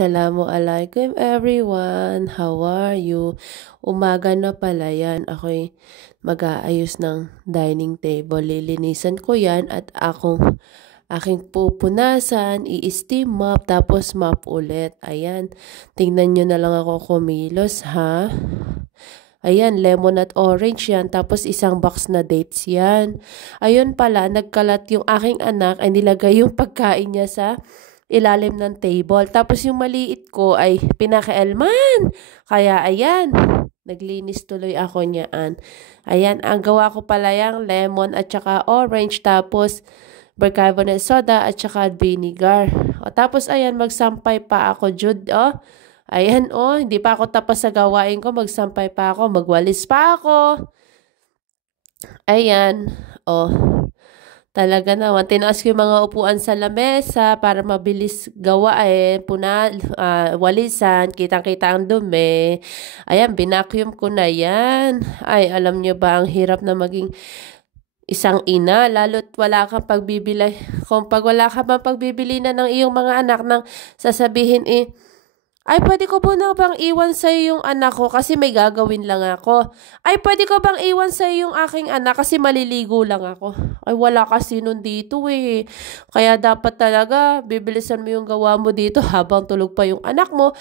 Assalamualaikum everyone. How are you? Umaga na pala yan. Ako'y mag-aayos ng dining table. Lilinisan ko yan at aking pupunasan, i-steam mop, tapos mop ulit. Ayan. Tingnan nyo na lang ako kumilos, ha? Ayan, lemon at orange yan. Tapos isang box na dates yan. Ayun pala, nagkalat yung aking anak ay nilagay yung pagkain niya sa ilalim ng table. Tapos yung maliit ko ay pinakialman. Kaya ayan, naglinis tuloy ako niyaan. Ayan, ang gawa ko pala yung lemon at saka orange. Tapos bicarbonate soda at saka vinegar. O, tapos ayan, magsampay pa ako, Jude. O, ayan, hindi pa ako tapos sa gawain ko. Magsampay pa ako, magwalis pa ako. Ayan, talaga naman, tinaas ko yung mga upuan sa lamesa para mabilis gawain, walisan, kitang-kita ang dumi. Ayan, binacuum ko na yan. Ay, alam nyo ba, ang hirap na maging isang ina, lalo't wala kang pagbibili. Kung pag wala ka bang pagbibili na ng iyong mga anak nang sasabihin ay, pwede ko po na bang iwan sa'yo yung anak ko kasi may gagawin lang ako. Ay, pwede ko bang iwan sa'yo yung aking anak kasi maliligo lang ako. Ay, wala kasi nun dito eh. Kaya dapat talaga, bibilisan mo yung gawa mo dito habang tulog pa yung anak mo.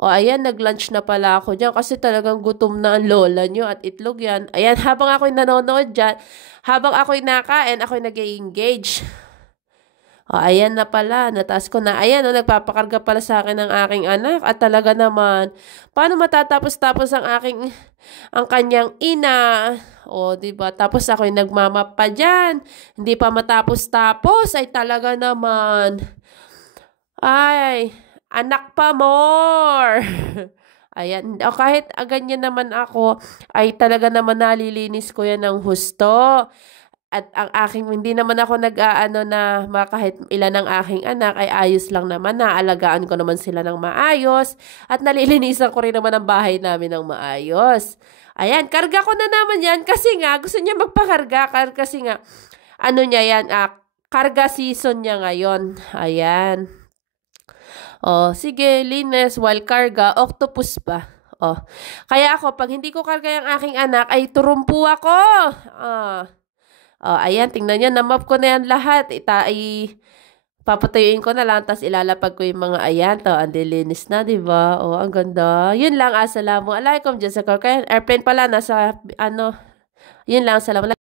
O, ayan, nag-lunch na pala ako dyan kasi talagang gutom na ang lola nyo at itlog yan. Ayan, habang ako'y nanonood dyan, habang ako'y nakain, ako'y nag-engage. O, ayan na pala, nataas ko na. Ayan, nagpapakarga pala sa akin ng aking anak. At talaga naman, paano matatapos-tapos ang kanyang ina? O, diba? Tapos ako'y nagmamap pa dyan. Hindi pa matapos-tapos. Ay, talaga naman. Ay, anak pa more. Ayan, o kahit ganyan naman ako, ay talaga naman nalilinis ko yan ng husto. At ang hindi naman ako nag-aano na kahit ilan ng aking anak ay ayos lang naman. Naalagaan ko naman sila ng maayos. At nalilinisan ko rin naman ang bahay namin ng maayos. Ayan, karga ko na naman yan kasi nga gusto niya magpakarga. Kasi nga, ano niya yan, karga season niya ngayon. Ayan. O, sige, linis while karga, octopus pa. O, kaya ako, pag hindi ko karga yung aking anak, ay turumpu ako. Ayan, tingnan nyo, namap ko na yan lahat. Papatuyuin ko na lang, tapos ilalapag ko yung mga ayan. Ang dilinis na, diba? Ang ganda. Yun lang, assalamualaikum. Diyos sa airplane pala, yun lang, assalamualaikum.